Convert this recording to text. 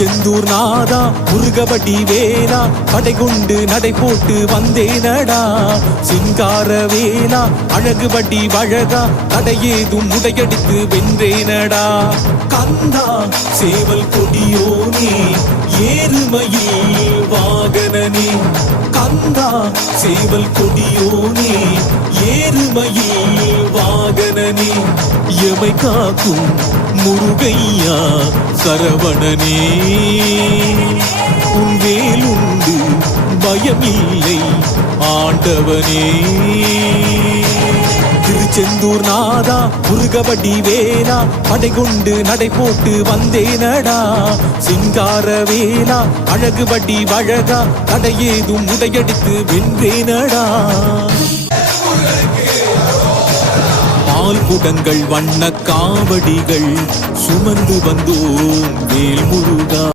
திருச்செந்தூர் நாதா முருகபடி வேலா படை கொண்டு நடை போட்டு வந்தேனடா சிங்கார வேலா அழகுபடி வழகா தடையேதும் உடையடித்து வென்றேனடா கந்தா சேவல் கொடியோனே ஏறுமையில் வாகனனே கந்தா சேவல் கொடியோனே ஏறுமையில் வாகனனே எமை காக்கும் முருகையா சரவணனே உன் வேலுண்டு பயமில்லை ஆண்டவனே திருச்செந்தூர் நாதா முருகபடி வேலா படை கொண்டு நடை போட்டு வந்தேனடா சிங்கார வேலா அழகுபடி வழகா தடையேதும் உடையடித்து வென்றேனடா பால்குடங்கள் வண்ண காவடிகள் சுமந்து வந்தோம் வேல் முருகா